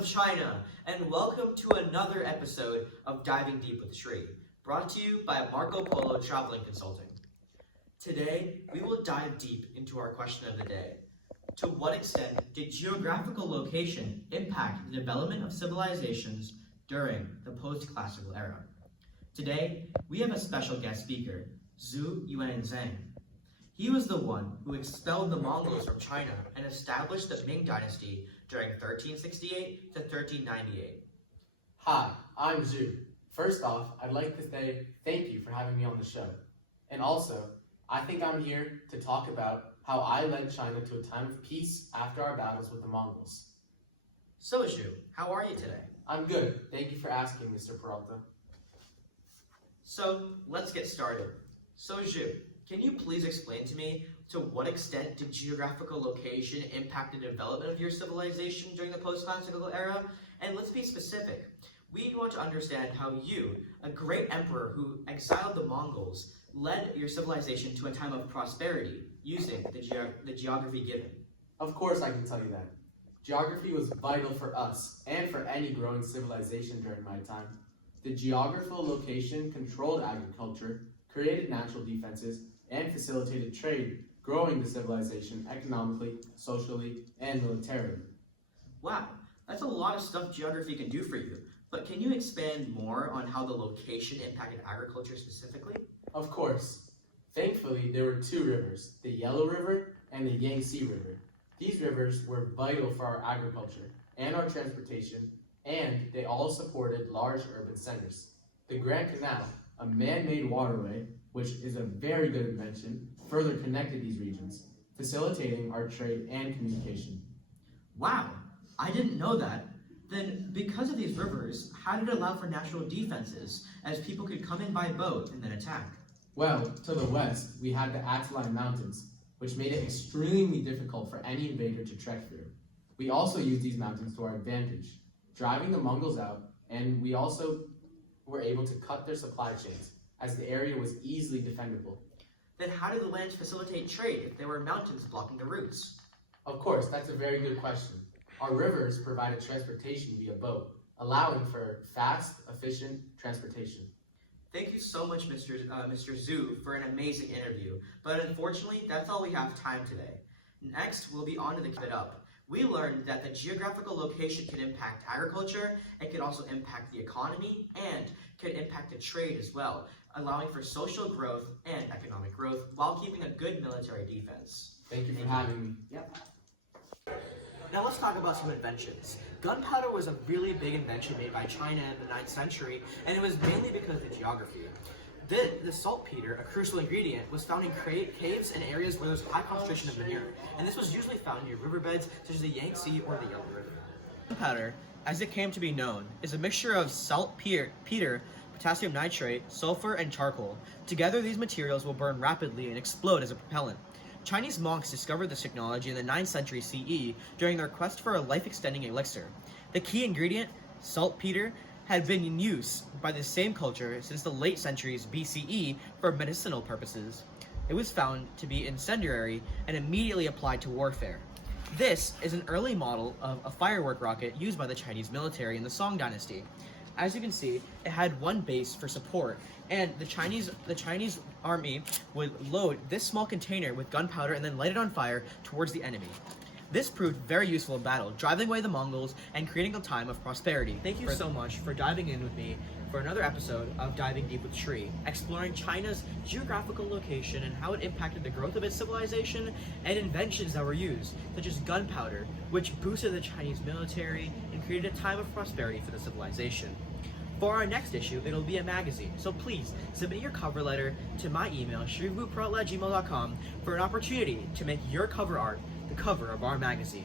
of China, and welcome to another episode of Diving Deep with Sri, brought to you by Marco Polo Traveling Consulting. Today, we will dive deep into our question of the day. To what extent did geographical location impact the development of civilizations during the post-classical era? Today, we have a special guest speaker, Zhu Yuanzhang. He was the one who expelled the Mongols from China and established the Ming Dynasty during 1368 to 1398. Hi, I'm Zhu. First off, I'd like to say thank you for having me on the show. And also, I think I'm here to talk about how I led China to a time of peace after our battles with the Mongols. So Zhu, how are you today? I'm good. Thank you for asking, Mr. Peralta. So, let's get started. So Zhu, can you please explain to me to what extent did geographical location impact the development of your civilization during the post-classical era? And let's be specific. We want to understand how you, a great emperor who exiled the Mongols, led your civilization to a time of prosperity using the geography given. Of course I can tell you that. Geography was vital for us and for any growing civilization during my time. The geographical location controlled agriculture, created natural defenses, and facilitated trade, growing the civilization economically, socially, and militarily. Wow, that's a lot of stuff geography can do for you. But can you expand more on how the location impacted agriculture specifically? Of course. Thankfully, there were two rivers, the Yellow River and the Yangtze River. These rivers were vital for our agriculture and our transportation, and they all supported large urban centers. The Grand Canal, a man-made waterway, which is a very good invention, further connected these regions, facilitating our trade and communication. Wow, I didn't know that. Then, because of these rivers, how did it allow for natural defenses, as people could come in by boat and then attack? Well, to the west, we had the Atlan Mountains, which made it extremely difficult for any invader to trek through. We also used these mountains to our advantage, driving the Mongols out, and we also were able to cut their supply chains, as the area was easily defendable. Then how did the lands facilitate trade if there were mountains blocking the routes? Of course, that's a very good question. Our rivers provided transportation via boat, allowing for fast, efficient transportation. Thank you so much, Mr. Zhu, for an amazing interview, but unfortunately, that's all we have time today. Next, we'll be on to the Keep It Up. We learned that the geographical location can impact agriculture, it can also impact the economy, and can impact the trade as well, allowing for social growth and economic growth while keeping a good military defense. Thank you for having me. Yep. Now let's talk about some inventions. Gunpowder was a really big invention made by China in the 9th century, and it was mainly because of the geography. The saltpeter, a crucial ingredient, was found in caves and areas where there was high concentration of manure, and this was usually found near riverbeds such as the Yangtze or the Yellow River. Gunpowder, as it came to be known, is a mixture of saltpeter, potassium nitrate, sulfur, and charcoal. Together, these materials will burn rapidly and explode as a propellant. Chinese monks discovered this technology in the 9th century CE during their quest for a life-extending elixir. The key ingredient, saltpeter, had been in use by the same culture since the late centuries BCE for medicinal purposes. It was found to be incendiary and immediately applied to warfare. This is an early model of a firework rocket used by the Chinese military in the Song Dynasty. As you can see, it had one base for support, and the Chinese army would load this small container with gunpowder and then light it on fire towards the enemy. This proved very useful in battle, driving away the Mongols and creating a time of prosperity. Thank you so much for diving in with me for another episode of Diving Deep with Sri, exploring China's geographical location and how it impacted the growth of its civilization and inventions that were used, such as gunpowder, which boosted the Chinese military and created a time of prosperity for the civilization. For our next issue, it'll be a magazine, so please submit your cover letter to my email, srivuperalta@gmail.com, for an opportunity to make your cover art the cover of our magazine.